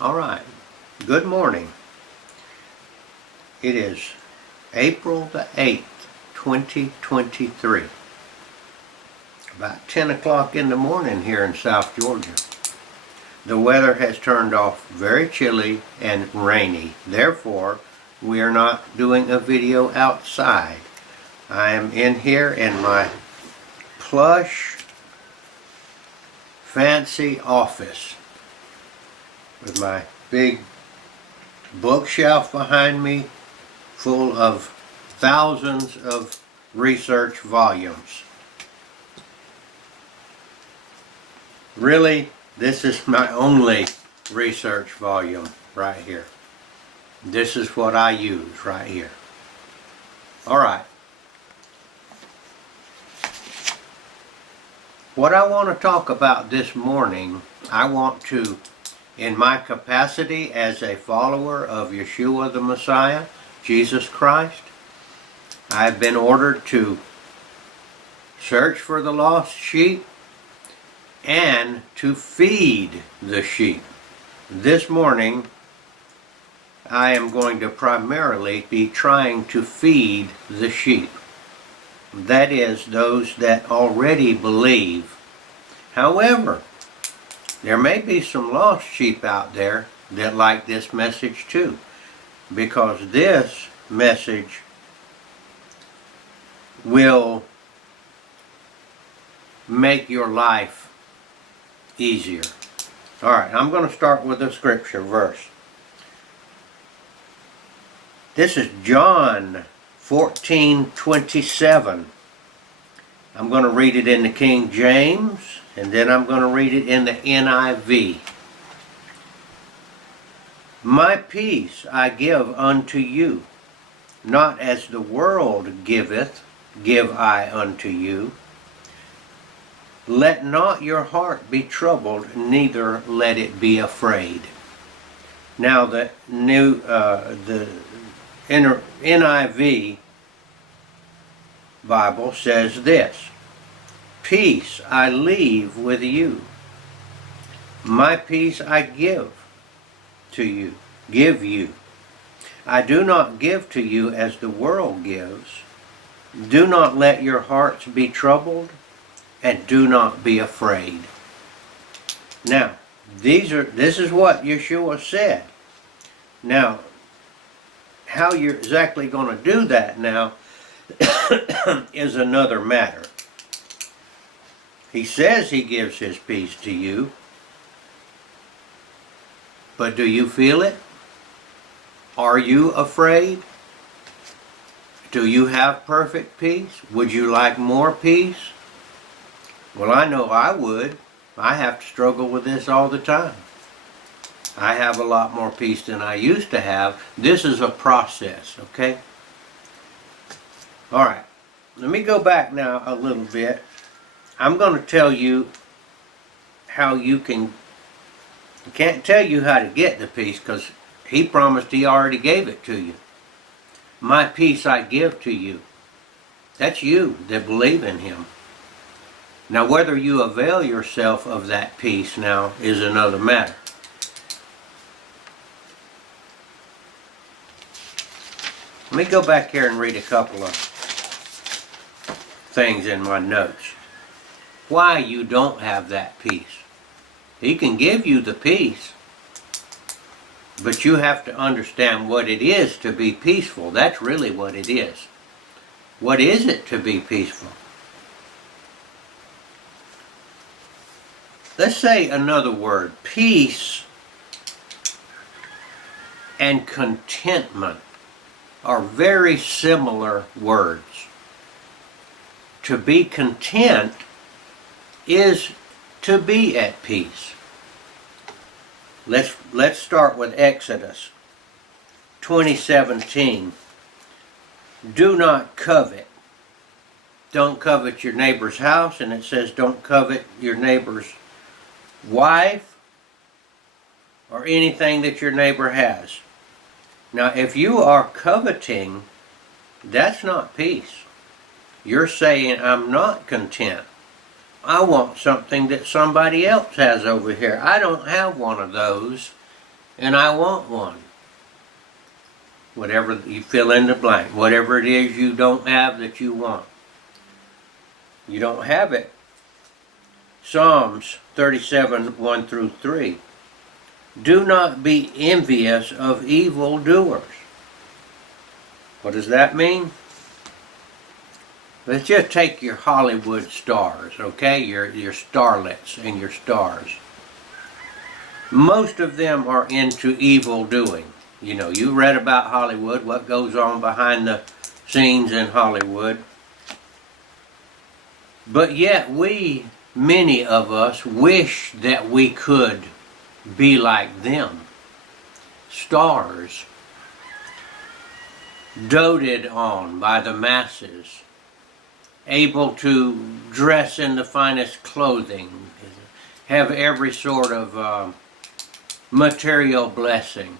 All right, good morning. It is April the 8th, 2023. About 10 o'clock in the morning here in South Georgia. The weather has turned off very chilly and rainy. Therefore, we are not doing a video outside. I am in here in my plush, fancy office with my big bookshelf behind me full of thousands of research volumes. Really, this is my only research volume right here. This is what I use right here. All right. What I want to talk about this morning, I want to, in my capacity as a follower of Yeshua the Messiah, Jesus Christ, I've been ordered to search for the lost sheep and to feed the sheep. This morning, I am going to primarily be trying to feed the sheep. That is, those that already believe. However, there may be some lost sheep out there that like this message too, because this message will make your life easier. All right, I'm going to start with a scripture verse. This is John 14:27. I'm going to read it in the King James, and then I'm going to read it in the NIV. My peace I give unto you, not as the world giveth, give I unto you. Let not your heart be troubled, neither let it be afraid. Now the NIV Bible says this: peace I leave with you, my peace I give you. I do not give to you as the world gives. Do not let your hearts be troubled, and do not be afraid. Now, this is what Yeshua said. Now, how you're exactly going to do that now is another matter. He says he gives his peace to you, but do you feel it? Are you afraid? Do you have perfect peace? Would you like more peace? Well, I know I would. I have to struggle with this all the time. I have a lot more peace than I used to have. This is a process, okay? All right, let me go back now a little bit. I'm going to tell you how you can. I can't tell you how to get the peace because he promised he already gave it to you. My peace I give to you. That's you that believe in him. Now, whether you avail yourself of that peace now is another matter. Let me go back here and read a couple of things in my notes. Why you don't have that peace. He can give you the peace, but you have to understand what it is to be peaceful. That's really what it is. What is it to be peaceful? Let's say another word. Peace and contentment are very similar words. To be content is to be at peace. Let's start with Exodus 20:17. Do not covet. Don't covet your neighbor's house, and it says don't covet your neighbor's wife or anything that your neighbor has. Now, if you are coveting, that's not peace. You're saying, I'm not content. I want something that somebody else has over here. I don't have one of those. and I want one. Whatever you fill in the blank, whatever it is you don't have that you want. You don't have it. Psalms 37, 1 through 3. Do not be envious of evildoers. What does that mean? Let's just take your Hollywood stars, okay? Your starlets and your stars. Most of them are into evil doing. You know, you read about Hollywood, what goes on behind the scenes in Hollywood. But yet many of us, wish that we could be like them. Stars, doted on by the masses, able to dress in the finest clothing, have every sort of material blessing.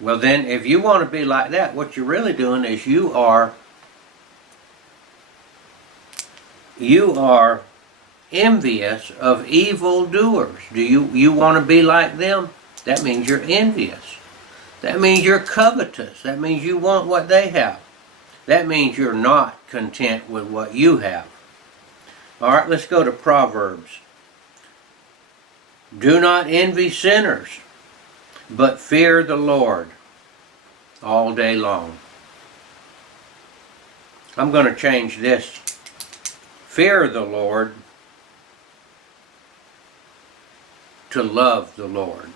Well then, if you want to be like that, what you're really doing is you are envious of evildoers. Do you want to be like them? That means you're envious. That means you're covetous. That means you want what they have. That means you're not content with what you have. All right, let's go to Proverbs. Do not envy sinners, but fear the Lord all day long. I'm going to change this. Fear the Lord to love the Lord.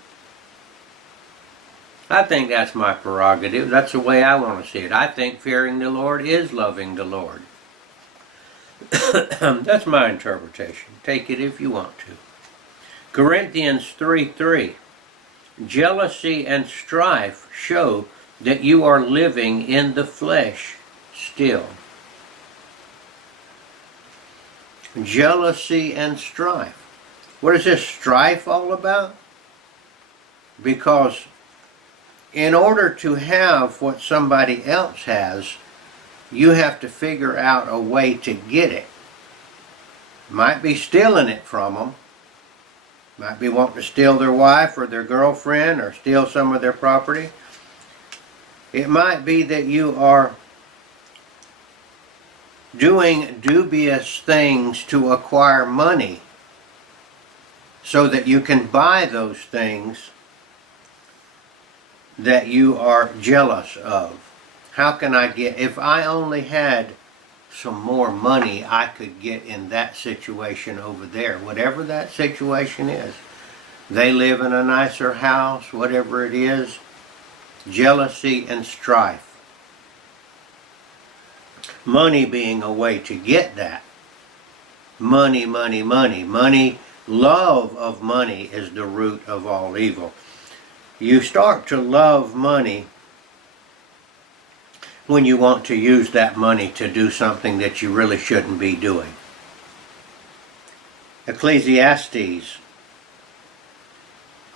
I think that's my prerogative. That's the way I want to see it. I think fearing the Lord is loving the Lord. That's my interpretation. Take it if you want to. Corinthians 3:3. Jealousy and strife show that you are living in the flesh still. Jealousy and strife. What is this strife all about? Because in order to have what somebody else has, you have to figure out a way to get it. Might be stealing it from them. Might be wanting to steal their wife or their girlfriend or steal some of their property. It might be that you are doing dubious things to acquire money so that you can buy those things that you are jealous of. How can I get, if I only had some more money I could get in that situation over there, whatever that situation is. They live in a nicer house, whatever it is. Jealousy and strife. Money being a way to get that. Money, money, money. Money, love of money is the root of all evil. You start to love money when you want to use that money to do something that you really shouldn't be doing. Ecclesiastes.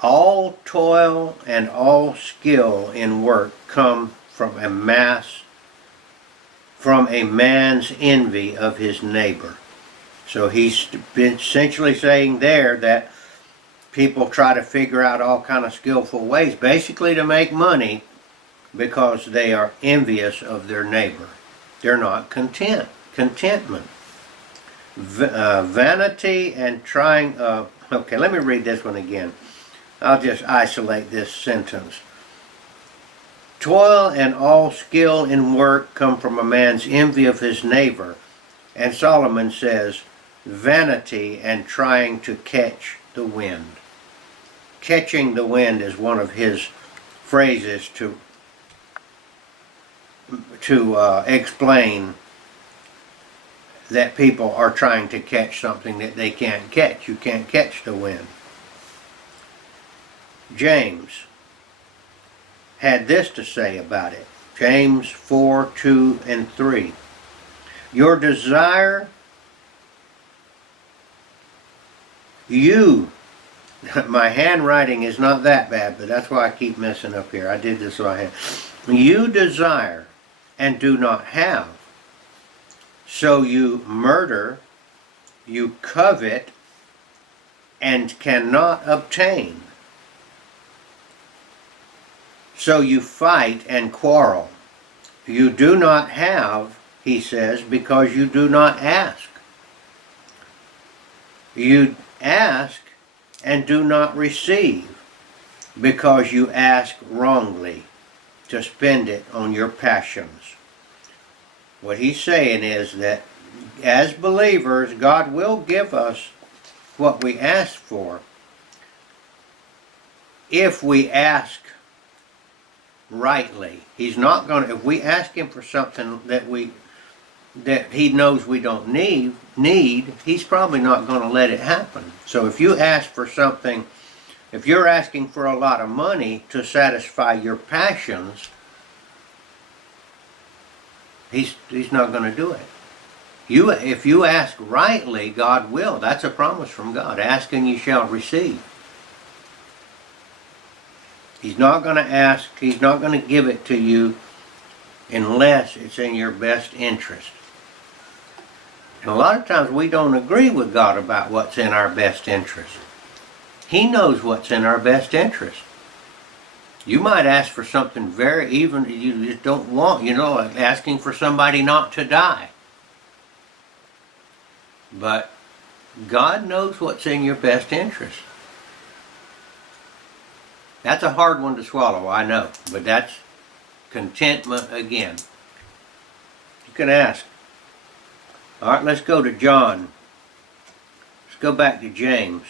All toil and all skill in work come from a man's envy of his neighbor. So he's essentially saying there that people try to figure out all kind of skillful ways, basically to make money, because they are envious of their neighbor. They're not content. Contentment. Vanity and trying... okay, let me read this one again. I'll just isolate this sentence. Toil and all skill in work come from a man's envy of his neighbor. And Solomon says, vanity and trying to catch the wind. Catching the wind is one of his phrases to explain that people are trying to catch something that they can't catch. You can't catch the wind. James had this to say about it. James 4:2 and 3. Your desire, my handwriting is not that bad, but that's why I keep messing up here. I did this so I had. You desire and do not have. So you murder, you covet, and cannot obtain. So you fight and quarrel. You do not have, he says, because you do not ask. You ask and do not receive because you ask wrongly to spend it on your passions. What he's saying is that as believers, God will give us what we ask for if we ask rightly. He's not going to, if we ask him for something that he knows we don't need, he's probably not going to let it happen. So if you ask for something, if you're asking for a lot of money to satisfy your passions, he's not going to do it. If you ask rightly, God will. That's a promise from God. Ask and you shall receive. He's not going to ask, he's not going to give it to you unless it's in your best interest. And a lot of times we don't agree with God about what's in our best interest. He knows what's in our best interest. You might ask for something you just don't want, like asking for somebody not to die. But God knows what's in your best interest. That's a hard one to swallow, I know, but that's contentment again. You can ask. All right, let's go to John. Let's go back to James.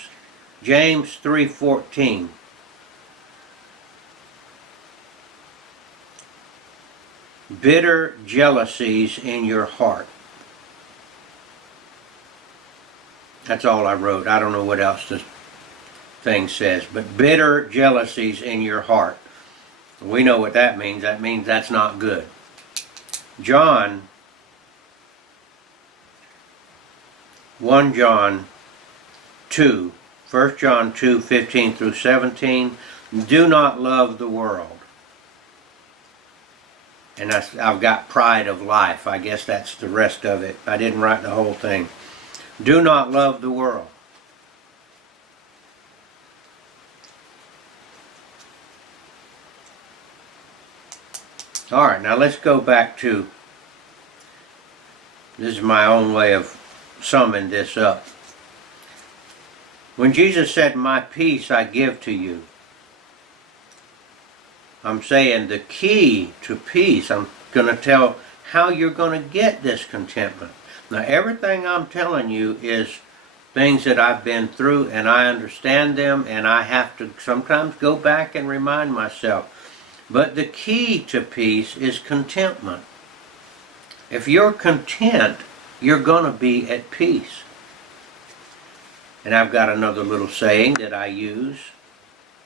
James 3:14. Bitter jealousies in your heart. That's all I wrote. I don't know what else the thing says, but bitter jealousies in your heart. We know what that means. That means that's not good. John 1 John 2, 1 John 2, 15 through 17, do not love the world. And I've got pride of life. I guess that's the rest of it. I didn't write the whole thing. Do not love the world. All right, now let's go back to, this is my own way of summing this up. When Jesus said, my peace I give to you, I'm saying the key to peace, I'm going to tell how you're going to get this contentment. Now everything I'm telling you is things that I've been through and I understand them, and I have to sometimes go back and remind myself. But the key to peace is contentment. If you're content, you're going to be at peace. And I've got another little saying that I use.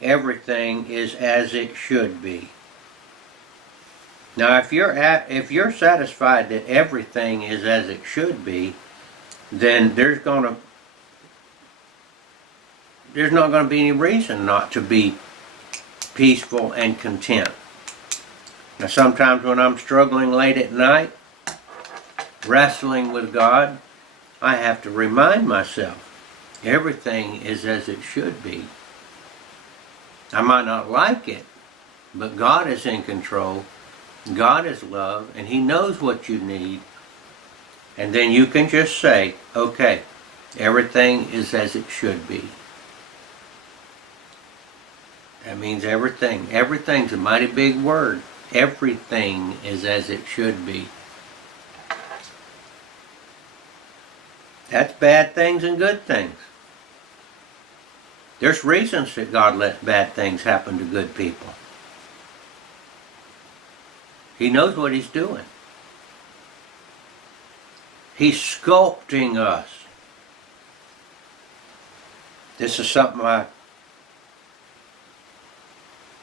Everything is as it should be. Now if you're satisfied that everything is as it should be, then there's not going to be any reason not to be peaceful and content. Now sometimes when I'm struggling late at night, wrestling with God, I have to remind myself, everything is as it should be. I might not like it, but God is in control. God is love, and He knows what you need. And then you can just say, okay, everything is as it should be. That means everything. Everything's a mighty big word. Everything is as it should be. That's bad things and good things. There's reasons that God lets bad things happen to good people. He knows what He's doing. He's sculpting us. This is something I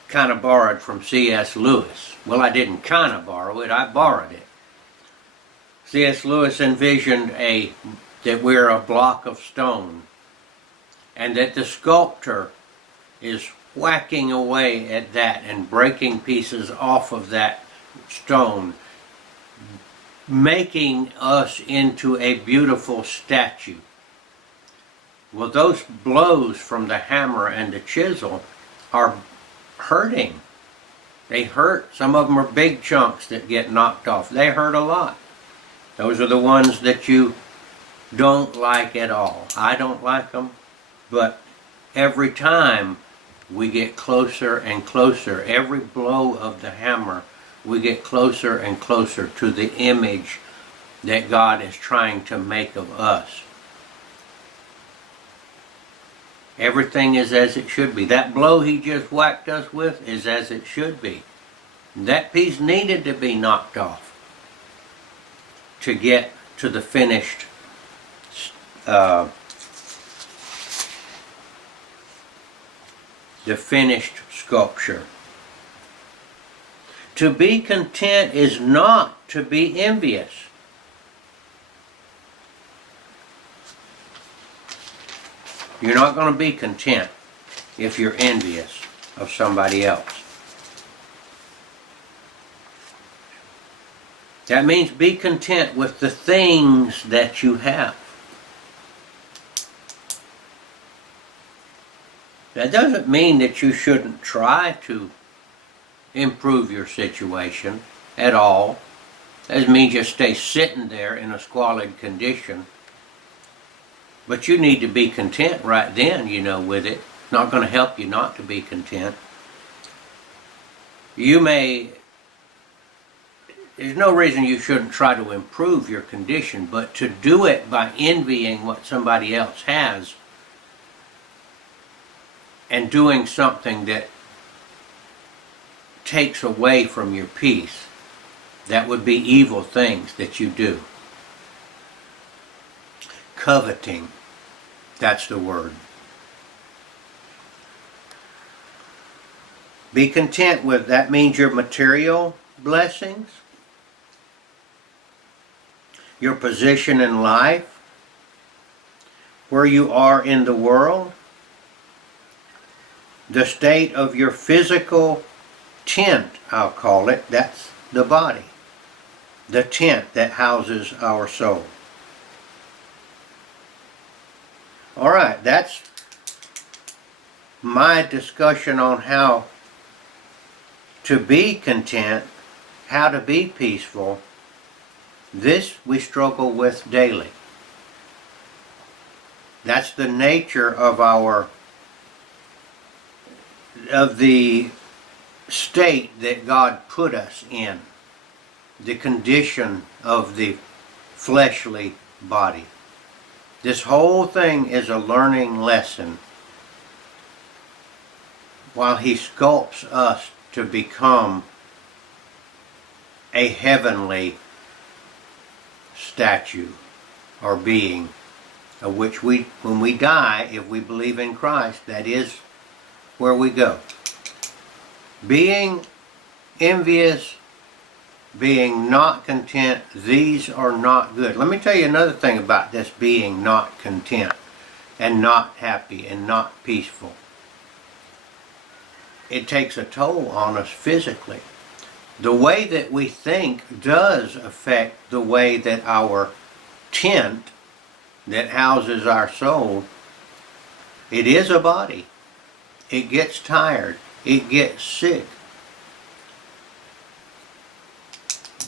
kind of borrowed from C.S. Lewis. Well, I didn't kind of borrow it, I borrowed it. C.S. Lewis envisioned that we're a block of stone, and that the sculptor is whacking away at that and breaking pieces off of that stone, making us into a beautiful statue. Well, those blows from the hammer and the chisel are hurting. They hurt. Some of them are big chunks that get knocked off. They hurt a lot. Those are the ones that you don't like at all. I don't like them, but every time we get closer and closer. Every blow of the hammer, we get closer and closer to the image that God is trying to make of us. Everything is as it should be. That blow he just whacked us with is as it should be. That piece needed to be knocked off to get to the finished sculpture. To be content is not to be envious. You're not going to be content if you're envious of somebody else. That means be content with the things that you have. That doesn't mean that you shouldn't try to improve your situation at all. That doesn't mean just stay sitting there in a squalid condition. But you need to be content right then, with it. It's not going to help you not to be content. There's no reason you shouldn't try to improve your condition, but to do it by envying what somebody else has and doing something that takes away from your peace, that would be evil things that you do. Coveting, that's the word. Be content with, that means your material blessings, your position in life, where you are in the world, the state of your physical tent, I'll call it. That's the body. The tent that houses our soul. All right, that's my discussion on how to be content, how to be peaceful. This we struggle with daily. That's the nature of the state that God put us in, the condition of the fleshly body. This whole thing is a learning lesson while he sculpts us to become a heavenly statue or being, of which when we die, if we believe in Christ, that is where we go. Being envious, being not content, these are not good. Let me tell you another thing about this being not content and not happy and not peaceful. It takes a toll on us physically. The way that we think does affect the way that our tent that houses our soul, it is a body. It gets tired. It gets sick.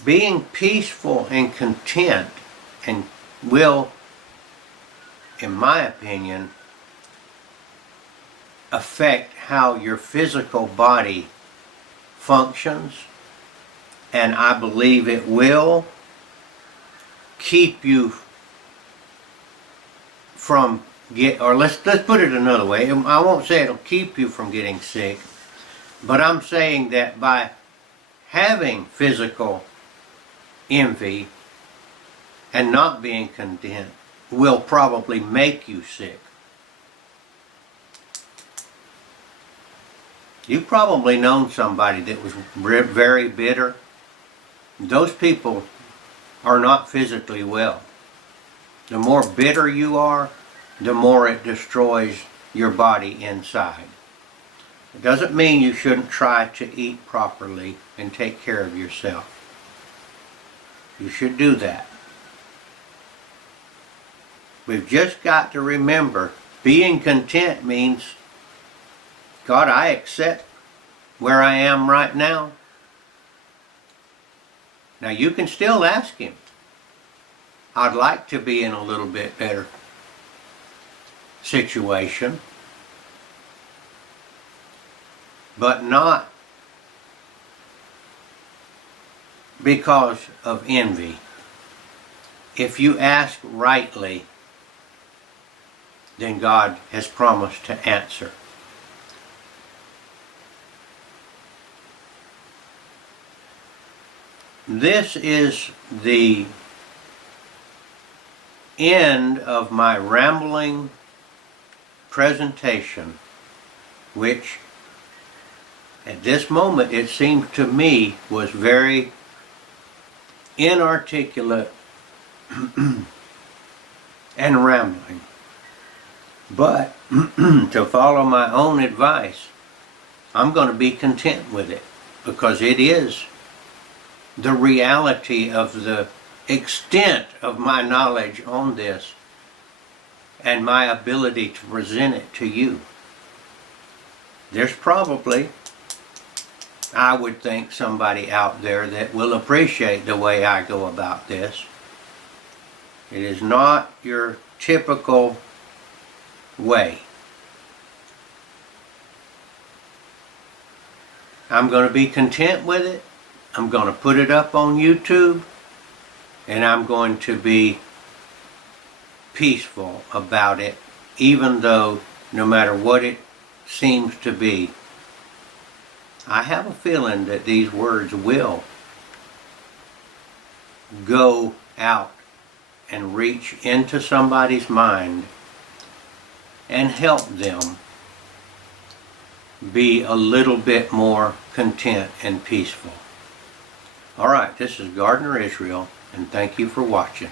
Being peaceful and content and will, in my opinion, affect how your physical body functions, and I believe it will keep you from let's put it another way. I won't say it'll keep you from getting sick, but I'm saying that by having physical envy and not being content will probably make you sick. You've probably known somebody that was very bitter. Those people are not physically well. The more bitter you are, the more it destroys your body inside. It doesn't mean you shouldn't try to eat properly and take care of yourself. You should do that. We've just got to remember, being content means, God, I accept where I am right now? Now you can still ask him. I'd like to be in a little bit better situation, but not because of envy. If you ask rightly, then God has promised to answer. This is the end of my rambling presentation, which at this moment it seemed to me was very inarticulate and rambling. But to follow my own advice, I'm going to be content with it, because it is the reality of the extent of my knowledge on this and my ability to present it to you. There's probably, I would think, somebody out there that will appreciate the way I go about this. It is not your typical way. I'm going to be content with it. I'm going to put it up on YouTube, and I'm going to be peaceful about it, even though no matter what it seems to be, I have a feeling that these words will go out and reach into somebody's mind and help them be a little bit more content and peaceful. All right, this is Gardener Israel, and thank you for watching.